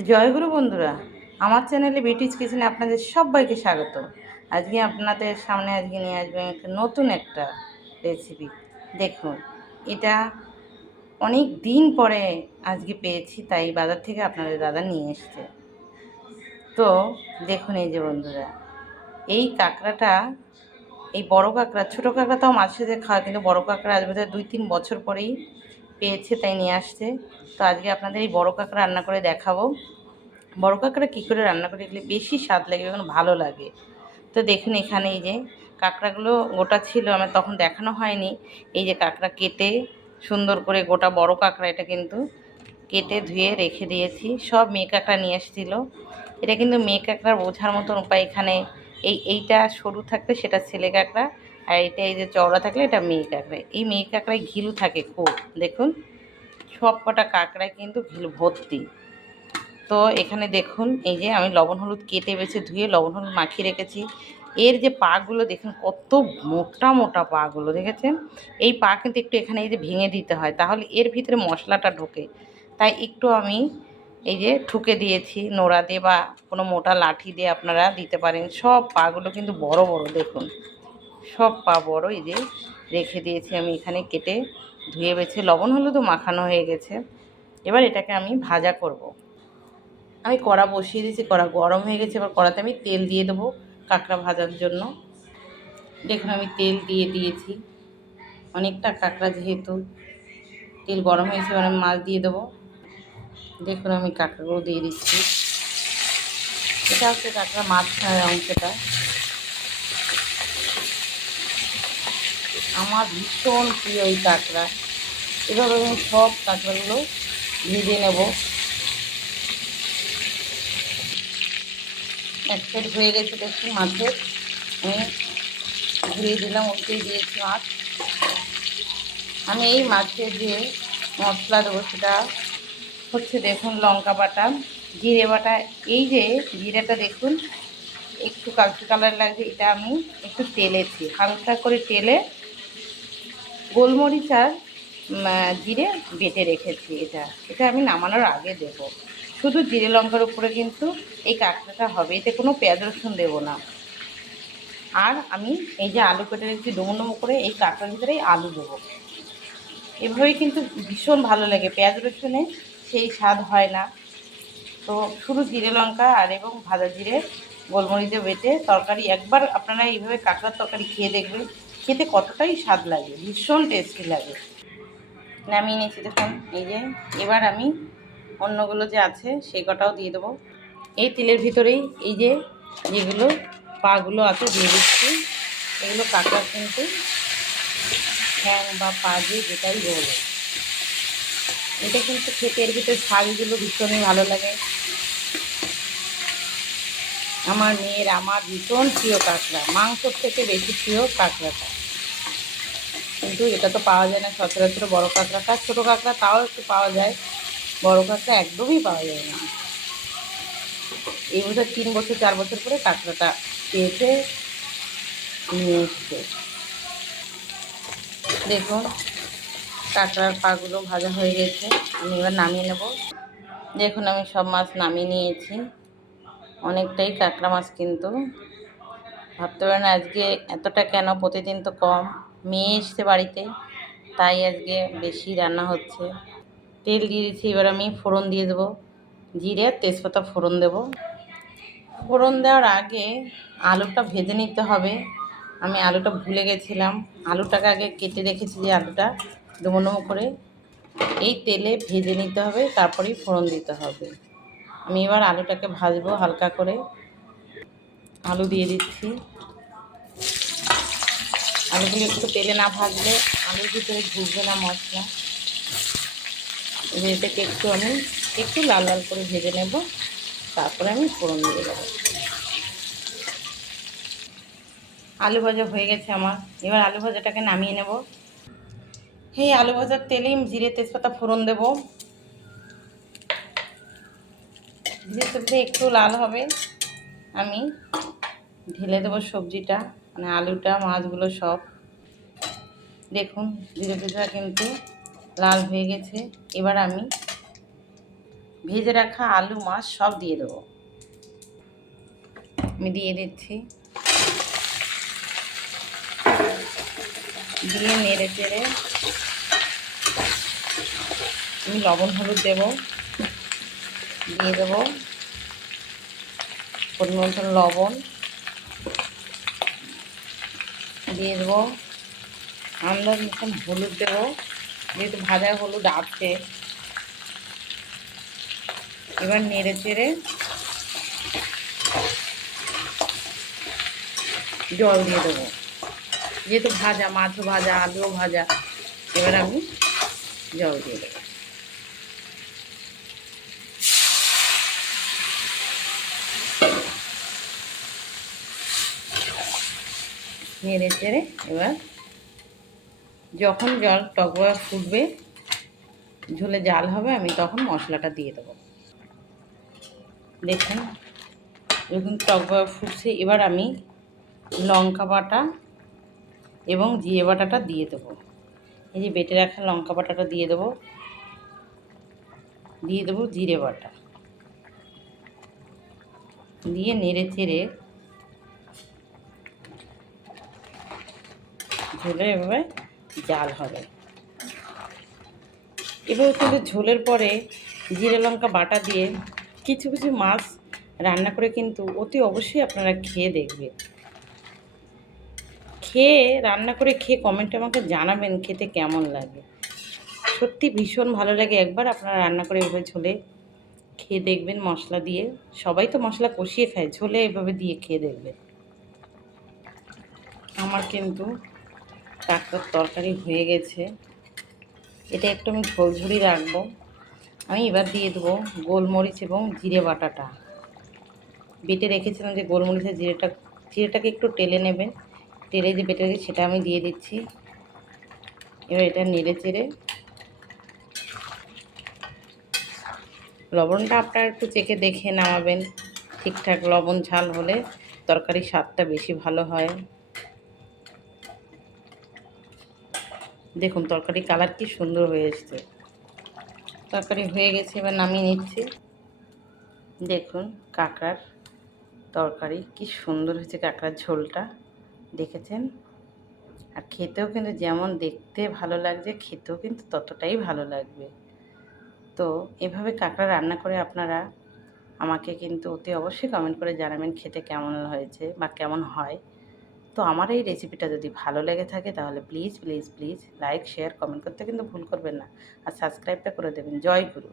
জয়গুরু বন্ধুরা, আমার চ্যানেলে বেটিস কিচেনে আপনাদের সবাইকে স্বাগত। আজকে আপনাদের সামনে আজকে নিয়ে আসবেন একটা নতুন একটা রেসিপি দেখুন, এটা অনেক দিন পরে আজকে পেয়েছি, তাই বাজার থেকে আপনাদের দাদা নিয়ে এসছে। তো দেখুন এই যে বন্ধুরা, এই কাঁকড়াটা, এই বড় কাঁকড়া, ছোটো কাঁকড়া তাও মাছ সাথে খাওয়া কিন্তু বড় কাঁকড়া আজ বোধহয় দুই তিন বছর পরেই পেয়েছে তাই নিয়ে আসছে। তো আজকে আপনাদের এই বড় কাঁকড়া রান্না করে দেখাবো। বড়ো কাঁকড়া কী করে রান্না করে দেখলে বেশি স্বাদ লাগে, এবং ভালো লাগে। তো দেখুন এখানে এই যে কাঁকড়াগুলো গোটা ছিল, আমার তখন দেখানো হয়নি। এই যে কাঁকড়া কেটে সুন্দর করে গোটা বড় কাঁকড়া এটা কিন্তু কেটে ধুয়ে রেখে দিয়েছি। সব মেয়ে কাঁকড়া নিয়ে এসেছিল। এটা কিন্তু মেয়ে কাঁকড়ার বোঝার মতন উপায় এখানে এই, এইটা সরু থাকলে সেটা ছেলে কাঁকড়া। আর এটা এই যে চওড়া থাকলে এটা মেয়ে কাঁকড়া এই মেয়ে কাঁকড়ায় ঘিলু থাকে খুব, দেখুন। সব কটা কাঁকড়ায় কিন্তু ঘিলু ভর্তি। তো এখানে দেখুন, এই যে আমি লবণ হলুদ কেটে বেছে ধুয়ে লবণ হলুদ মাখিয়ে রেখেছি। এর যে পাগুলো দেখুন, কত মোটা মোটা পাগুলো, দেখেছেন? এই পা কিন্তু একটু এখানে এই যে ভেঙে দিতে হয়, তাহলে এর ভিতরে মশলাটা ঢোকে। তাই একটু আমি এই যে ঠুকে দিয়েছি, নোড়া দিয়ে বা কোনো মোটা লাঠি দিয়ে আপনারা দিতে পারেন। সব পাগুলো কিন্তু বড় বড়, দেখুন। সব পা বড় এই যে রেখে দিয়েছি আমি এখানে কেটে, ধুয়ে বেছে, লবণ, হলুদও মাখানো হয়ে গেছে। এবার এটাকে আমি ভাজা করব। আমি কড়া বসিয়ে দিয়েছি, কড়া গরম হয়ে গেছে। এবার কড়াতে আমি তেল দিয়ে দেবো কাঁকড়া ভাজার জন্য। দেখুন, আমি তেল দিয়ে দিয়েছি। অনেকটা কাঁকড়া যেহেতু, তেল গরম হয়েছে, এবার আমি মাছ দিয়ে দেবো। দেখুন, আমি কাঁকড়াগুলো দিয়ে দিচ্ছি। এটা হচ্ছে কাঁকড়া মাছ অংশটা। আমার ভীষণ প্রিয় এই কাঁকড়া। এভাবে আমি সব কাঁকড়াগুলো ভেজে নেব। এক সাইড হয়ে গেছে দেখছি মাছের। আমি ঘুরিয়ে দিলাম ওতেই দিয়েছি মাছ। আমি এই মাছে যে মশলা দেবো সেটা হচ্ছে দেখুন লঙ্কা বাটা, জিরে বাটা। এই যে জিরেটা দেখুন, একটু কালচে কালার লাগছে, এটা আমি একটু তেলেছি। হালকা করে তেলে গোলমরিচ আর জিরে বেটে রেখেছি এটা। এটা আমি নামানোর আগে দেব। শুধু জিরে লঙ্কার উপরে কিন্তু এই কাঁকড়াটা হবে। এতে কোনো পেঁয়াজ রসুন দেবো না। আর আমি এই যে আলু কেটে রেখেছি ডুমো ডুমো করে এই কাঁকড়ার ভিতরেই আলু দেবো। এভাবেই কিন্তু ভীষণ ভালো লাগে। পেঁয়াজ রসুনে সেই স্বাদ হয় না। তো শুধু জিরে লঙ্কা আর এবং ভাজা জিরে গোলমরিচে বেটে তরকারি একবার আপনারা এইভাবে কাঁকড়ার তরকারি খেয়ে দেখবেন। খেতে কতটাই স্বাদ লাগে, ভীষণ টেস্টি লাগে। নামিয়ে নিয়েছি দেখুন, এই যে, এবার আমি অন্যগুলো যে আছে, সেই কটাও দিয়ে দেবো। এই তেলের ভিতরেই এই যে যেগুলো পাগুলো আছে, দিয়ে দিচ্ছি। এগুলো কাঁকড়া কিন্তু ফ্যান বা পা দিয়ে যেটাই বলে। এটা কিন্তু খেতে এর ভিতরে শাকগুলো ভীষণই ভালো লাগে। আমার মেয়ের আমার ভীষণ প্রিয় কাঁকড়া, মাংসর থেকে বেশি প্রিয় কাঁকড়াটা। কিন্তু এটা তো পাওয়া যায় না, সচরাচর বড় কাঁকড়াটা ছোটো কাঁকড়া তাও একটু পাওয়া যায়, বড় কাঁকড়া একদমই পাওয়া যায় না। এই বছর তিন বছর, চার বছর পরে কাঁকড়াটা পেয়েছে, নিয়ে এসছে। দেখুন, কাঁকড়ার পাগুলো ভাজা হয়ে গেছে, আমি এবার নামিয়ে নেব। দেখুন, আমি সব মাছ নামিয়ে নিয়েছি। অনেকটাই কাঁকড়া মাছ কিন্তু। ভাবতে পারেন আজকে এতটা কেন? প্রতিদিন তো কম। মেয়ে এসছে বাড়িতে, তাই আজকে বেশি রান্না হচ্ছে। তেল দিয়ে দিচ্ছি, এবার আমি ফোড়ন দিয়ে দেবো। জিরে আর তেজপাতা ফোড়ন দেব। ফোড়ন দেওয়ার আগে আলুটা ভেজে নিতে হবে। আমি আলুটা ভুলে গেছিলাম। আলুটাকে আগে কেটে রেখেছি যে আলুটা, ডুমো করে। এই তেলে ভেজে নিতে হবে, তারপরেই ফোড়ন দিতে হবে। আমি এবার আলুটাকে ভাজবো হালকা করে। আলু দিয়ে দিচ্ছি। আলুগুলো একটু তেলে না ভাজলে আলুর ভিতরে ঢুকবে না মশলা। এটাকে একটু আমি একটু লাল লাল করে ভেজে নেব। তারপরে আমি ফোড়ন দিয়ে দেবো। আলু ভাজা হয়ে গেছে আমার। এবার আলু ভাজাটাকে নামিয়ে নেব। এই আলু ভাজার তেলে জিরে তেজপাতা ফোড়ন দেব। তেজপাতা একটু লাল হবে, আমি ঢেলে দেবো সবজিটা মানে আলুটা, মাছগুলো সব। দেখুন জিরে তেজপাতা কিন্তু লাল হয়ে গেছে। এবার আমি ভেজে রাখা আলু, মাছ সব দিয়ে দেবো। আমি দিয়ে দিচ্ছি। দিয়ে নেড়ে চেড়ে আমি লবণ হলুদ দেবো। দিয়ে দেবো। পরিমাণ লবণ দিয়ে দেবো। আন্দাজ মতন হলুদ দেবো। যেহেতু ভাজা হলুদ আছে। এবার নেড়ে চেড়ে জল দিয়ে দেবো। যেহেতু ভাজা, মাছও ভাজা, আলুও ভাজা, এবার আমি জল দিয়ে দেবো। নেড়ে চেড়ে এবার যখন জল টকবয়া ফুটবে, ঝোলে জাল হবে, আমি তখন মশলাটা দিয়ে দেবো। দেখুন, যখন টকবয়া ফুটছে, এবার আমি লঙ্কা বাটা এবং জিরে বাটাটা দিয়ে দেবো। এই যে বেটে রাখা লঙ্কা বাটাটা দিয়ে দেবো। দিয়ে দেবো জিরে বাটা। দিয়ে নেড়ে চেড়ে ঝোলে এভাবে জাল হবে। এভাবে কিন্তু ঝোলের পরে জিরে লঙ্কা বাটা দিয়ে কিছু কিছু মাছ রান্না করে কিন্তু অতি অবশ্যই আপনারা খেয়ে দেখবেন খেয়ে, রান্না করে খেয়ে কমেন্টে আমাকে জানাবেন খেতে কেমন লাগে। সত্যি ভীষণ ভালো লাগে একবার আপনারা রান্না করে এভাবে ঝোলে খেয়ে দেখবেন মশলা দিয়ে। সবাই তো মশলা কষিয়ে খায়, ঝোলে এভাবে দিয়ে খেয়ে দেখবেন। আমার কিন্তু কাঁকড়ার তরকারি হয়ে গেছে। এটা একটু আমি ঝোলঝুরি রাখব। আমি এবার দিয়ে দেবো গোলমরিচ এবং জিরে বাটাটা। বেটে রেখেছিলাম যে গোলমরিচের জিরেটা, জিরেটাকে একটু টেলে নেবেন টেলে যে বেটে রেখে সেটা আমি দিয়ে দিচ্ছি। এবার এটা নেড়ে চেড়ে লবণটা আপনারা একটু চেখে দেখে নামাবেন। ঠিকঠাক লবণ ঝাল হলে তরকারির স্বাদটা বেশি ভালো হয়। দেখুন, তরকারি কালার কি সুন্দর হয়ে এসছে। তরকারি হয়ে গেছে, এবার নামিয়ে নিচ্ছি। দেখুন, কাঁকড়ার তরকারি, কি সুন্দর হয়েছে কাঁকড়ার ঝোলটা, দেখেছেন? আর খেতেও কিন্তু যেমন দেখতে ভালো লাগছে, খেতেও কিন্তু ততটাই ভালো লাগবে। তো, এভাবে কাঁকড়া রান্না করে আপনারা আমাকে কিন্তু অতি অবশ্যই কমেন্ট করে জানাবেন, খেতে কেমন হয়েছে বা কেমন হয়। তো আমার এই রেসিপিটা যদি ভালো লেগে থাকে তাহলে please please please like share comment করতে কিন্তু ভুল করবেন না। আর সাবস্ক্রাইবটা করে দেবেন। জয় গুরু।